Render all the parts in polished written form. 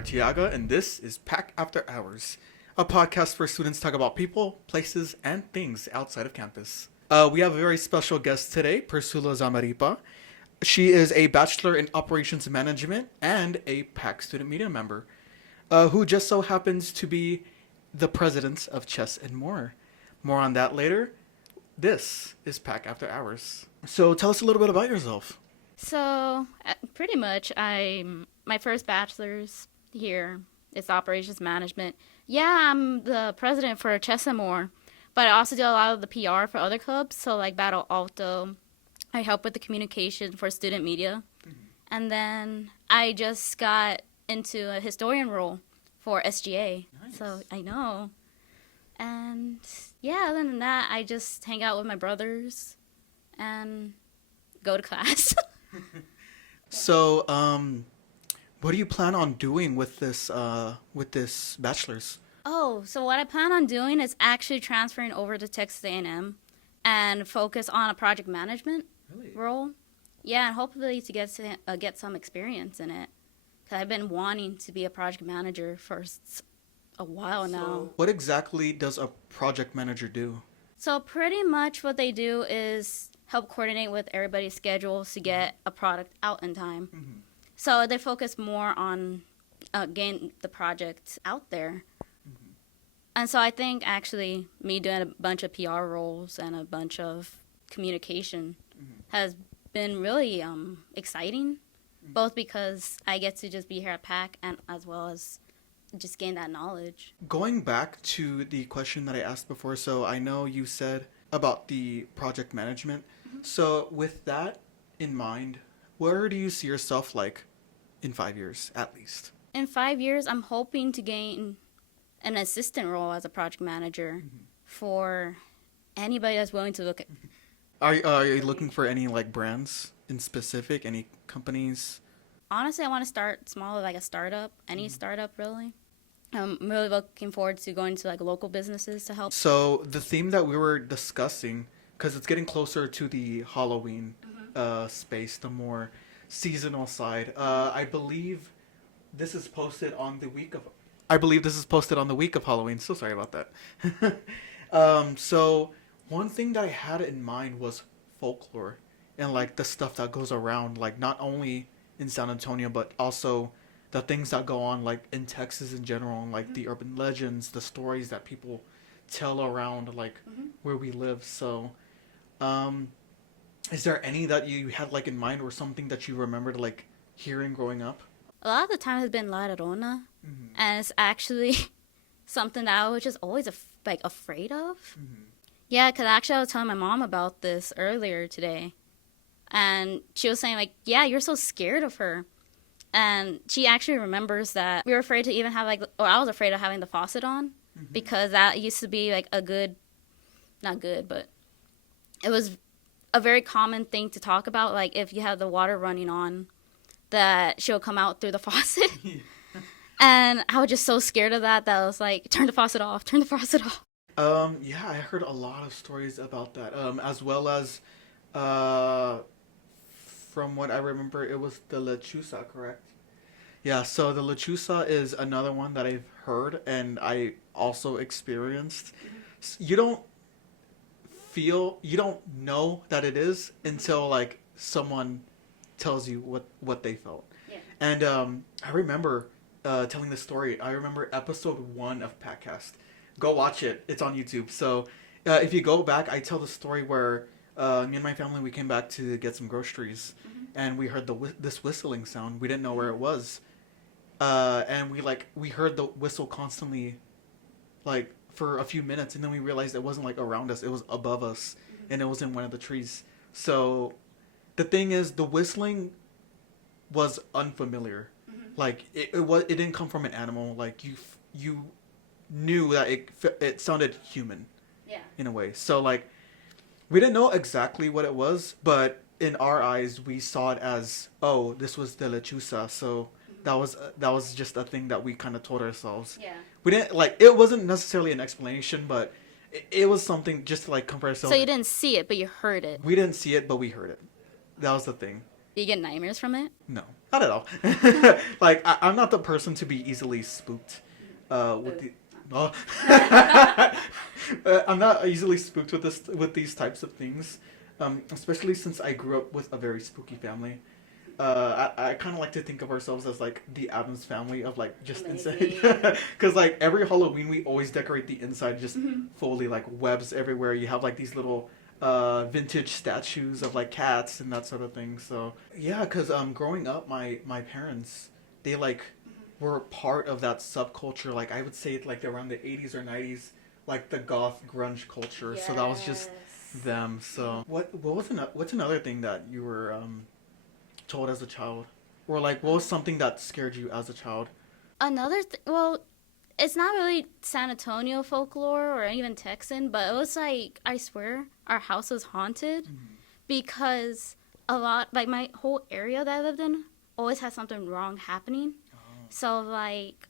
Artiaga, and this is PAC After Hours, a podcast where students talk about people, places, and things outside of campus. We have a very special guest today, Persula Zamarripa. She is a Bachelor in Operations Management and a PAC Student Media member, who just so happens to be the president of Chess and More. More on that later. This is PAC After Hours. So tell us a little bit about yourself. So, pretty much, my first bachelor's here is operations management. Yeah, I'm the president for Chess and More, but I also do a lot of the PR for other clubs. So, like Battle Alto, I help with the communication for student media. Mm-hmm. And then I just got into a historian role for SGA. Nice. So, I know. And, yeah, other than that, I just hang out with my brothers and go to class. So, what do you plan on doing with this bachelor's? Oh, so what I plan on doing is actually transferring over to Texas A&M and focus on a project management role. Yeah, and hopefully to get some experience in it. Because I've been wanting to be a project manager for a while now. What exactly does a project manager do? So pretty much what they do is help coordinate with everybody's schedules to get a product out in time. Mm-hmm. So they focus more on getting the project out there. Mm-hmm. And so I think actually me doing a bunch of PR roles and a bunch of communication has been really exciting, both because I get to just be here at PAC and as well as just gain that knowledge. Going back to the question that I asked before, so I know you said about the project management. So with that in mind, where do you see yourself like in 5 years at least? In 5 years, I'm hoping to gain an assistant role as a project manager for anybody that's willing to look at. Are you looking for any like brands in specific, any companies? Honestly, I want to start small, like a startup, any startup really. I'm really looking forward to going to like local businesses to help. So the theme that we were discussing, because it's getting closer to the Halloween space, the more seasonal side. I believe this is posted on the week of. Halloween. So sorry about that. So one thing that I had in mind was folklore and like the stuff that goes around, like not only in San Antonio but also the things that go on like in Texas in general, and like the urban legends, the stories that people tell around like where we live. So is there any that you had like in mind or something that you remembered like hearing growing up? A lot of the time has been La Llorona, and it's actually something that I was just always afraid of. Yeah, because actually I was telling my mom about this earlier today, and she was saying like, yeah, you're so scared of her. And she actually remembers that we were afraid to even have I was afraid of having the faucet on because that used to be like not good, but it was a very common thing to talk about. Like if you have the water running on, that she'll come out through the faucet. And I was just so scared of that I was like, turn the faucet off. Yeah, I heard a lot of stories about that, as well as from what I remember, it was the lechuza, correct? Yeah, so the lechuza is another one that I've heard and I also experienced. You don't know that it is until like someone tells you what they felt. Yeah. And I remember telling this story. I remember episode 1 of PACcast. Go watch it. It's on YouTube. So if you go back, I tell the story where me and my family, we came back to get some groceries, and we heard this whistling sound. We didn't know where it was, and we heard the whistle constantly, like for a few minutes, and then we realized it wasn't like around us; it was above us, and it was in one of the trees. So, the thing is, the whistling was unfamiliar. Like it didn't come from an animal. Like you knew that it sounded human. Yeah. In a way, so like. We didn't know exactly what it was, but in our eyes, we saw it as, oh, this was the lechuza. So that was just a thing that we kind of told ourselves. Yeah. We didn't it wasn't necessarily an explanation, but it was something just to like compare ourselves. So you didn't see it, but you heard it. We didn't see it, but we heard it. That was the thing. Do you get nightmares from it? No, not at all. Like I'm not the person to be easily spooked. With the oh. I'm not easily spooked with these types of things. Especially since I grew up with a very spooky family. I kind of like to think of ourselves as like the Addams family of like just inside, because like every Halloween we always decorate the inside just fully like webs everywhere. You have like these little vintage statues of like cats and that sort of thing. So yeah, because growing up, my parents, they like were part of that subculture. Like I would say like around the 80s or 90s, like the goth grunge culture. Yes. So that was just them. So what's another thing that you were told as a child, or like what was something that scared you as a child? Well, it's not really San Antonio folklore or even Texan, but it was like, I swear our house was haunted because a lot, like my whole area that I lived in always had something wrong happening. So like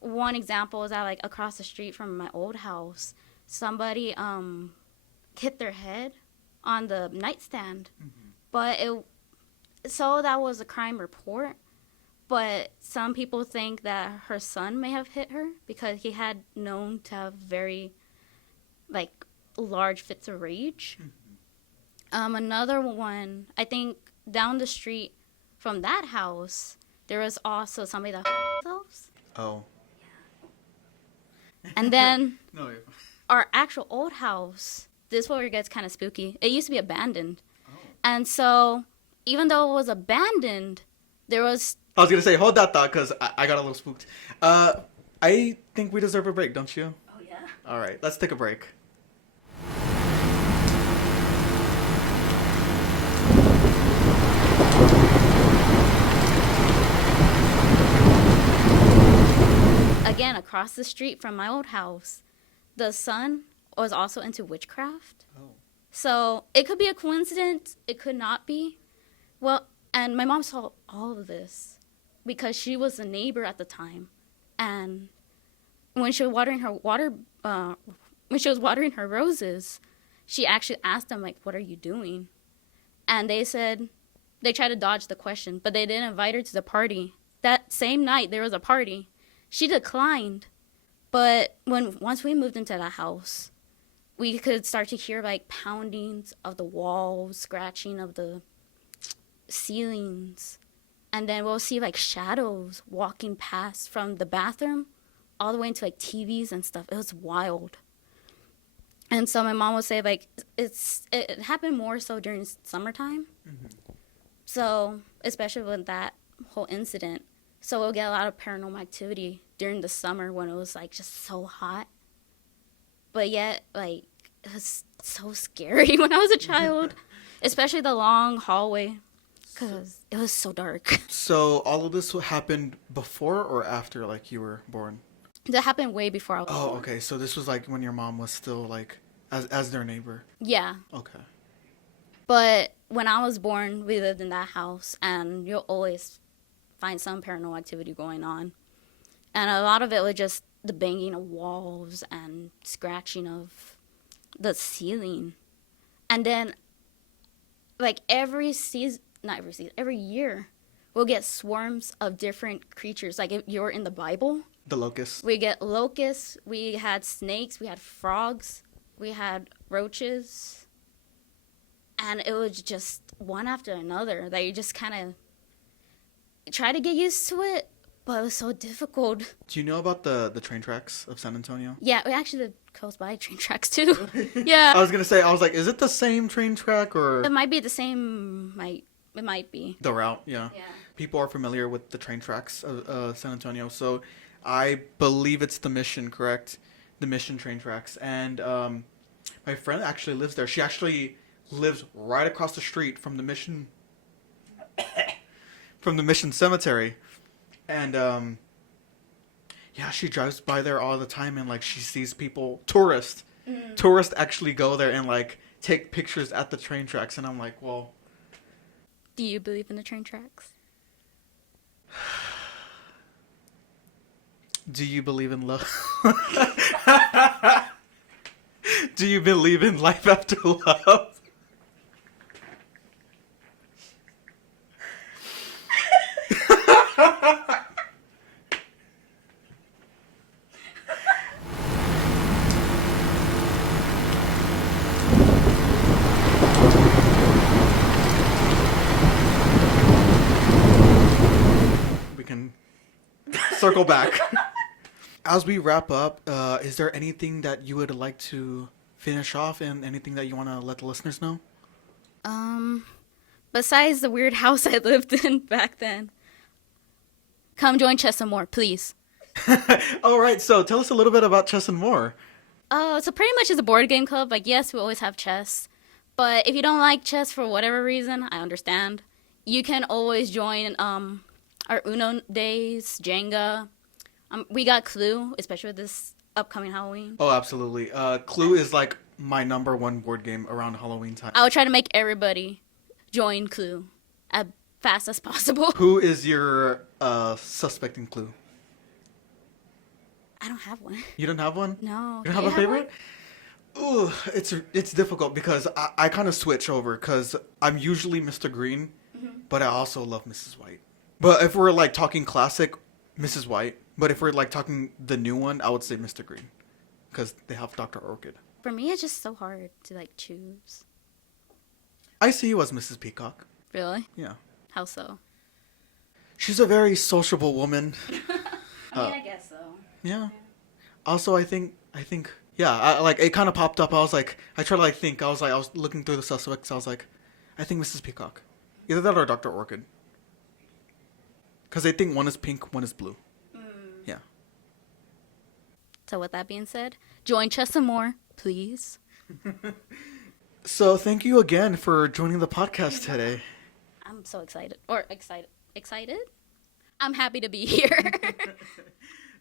one example is that like across the street from my old house, somebody hit their head on the nightstand, but so that was a crime report, but some people think that her son may have hit her because he had known to have very, like, large fits of rage. Another one, I think down the street from that house, there was also somebody that themselves. Oh. Yeah. And then No, yeah. Our actual old house, this is where it gets kind of spooky. It used to be abandoned. Oh. And so even though it was abandoned, there was... I was going to say, hold that thought, because I got a little spooked. I think we deserve a break, don't you? Oh, yeah. All right, let's take a break. Again, across the street from my old house, the son was also into witchcraft. Oh. So it could be a coincidence. It could not be. Well, and my mom saw all of this because she was a neighbor at the time, and when she was watering her roses, she actually asked them like, "What are you doing?" And they said they tried to dodge the question, but they didn't invite her to the party. That same night there was a party. She declined, but once we moved into that house, we could start to hear like poundings of the walls, scratching of the ceilings, and then we'll see like shadows walking past from the bathroom all the way into like TVs and stuff. It was wild. And so my mom would say like it happened more so during summertime. So especially with that whole incident, so we'll get a lot of paranormal activity during the summer when it was like just so hot, but yet like it was so scary when I was a child, especially the long hallway. Because it was so dark. So all of this happened before or after, like, you were born? That happened way before I was born. Oh, okay. So this was, like, when your mom was still, like, as their neighbor? Yeah. Okay. But when I was born, we lived in that house, and you'll always find some paranormal activity going on. And a lot of it was just the banging of walls and scratching of the ceiling. And then, like, every year, we'll get swarms of different creatures. Like if you're in the Bible. The locusts. We get locusts. We had snakes. We had frogs. We had roaches. And it was just one after another that you just kind of try to get used to it, but it was so difficult. Do you know about the train tracks of San Antonio? Yeah, we actually live close by train tracks too. Yeah. I was going to say, I was like, is it the same train track or? It might be the same, it might be. The route, yeah. People are familiar with the train tracks of San Antonio. So I believe it's the Mission, correct? The Mission train tracks. And my friend actually lives there. She actually lives right across the street from the Mission cemetery. And yeah, she drives by there all the time, and like she sees people, tourists actually go there and like take pictures at the train tracks. And I'm like, well, do you believe in the train tracks? Do you believe in love? Do you believe in life after love? circle back. As we wrap up, is there anything that you would like to finish off and anything that you want to let the listeners know? Besides the weird house I lived in back then, come join Chess and More, please. All right, so tell us a little bit about Chess and More. So pretty much it's a board game club. Like, yes, we always have chess. But if you don't like chess for whatever reason, I understand. You can always join our Uno days, Jenga. We got Clue, especially with this upcoming Halloween. Oh, absolutely. Clue is like my number one board game around Halloween time. I would try to make everybody join Clue as fast as possible. Who is your suspect in Clue? I don't have one. You don't have one? No. You don't have a favorite? Ooh, it's difficult because I kind of switch over because I'm usually Mr. Green, but I also love Mrs. White. But if we're like talking classic, Mrs. White. But if we're like talking the new one, I would say Mr. Green because they have Dr. Orchid. For me, it's just so hard to like choose. I see you as Mrs. Peacock. Really? Yeah. How so? She's a very sociable woman. I guess so. Yeah. Also, I think, yeah, like, it kind of popped up. I was like, I tried to, like, think. I was looking through the suspects. I was like, I think Mrs. Peacock. Either that or Dr. Orchid. Because they think one is pink, one is blue. Yeah. So with that being said, join Chess and More, please. So thank you again for joining the podcast today. I'm so excited. Excited? I'm happy to be here.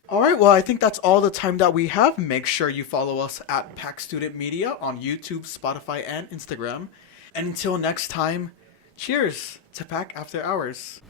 All right, well, I think that's all the time that we have. Make sure you follow us at PAC Student Media on YouTube, Spotify, and Instagram. And until next time, cheers to PAC After Hours.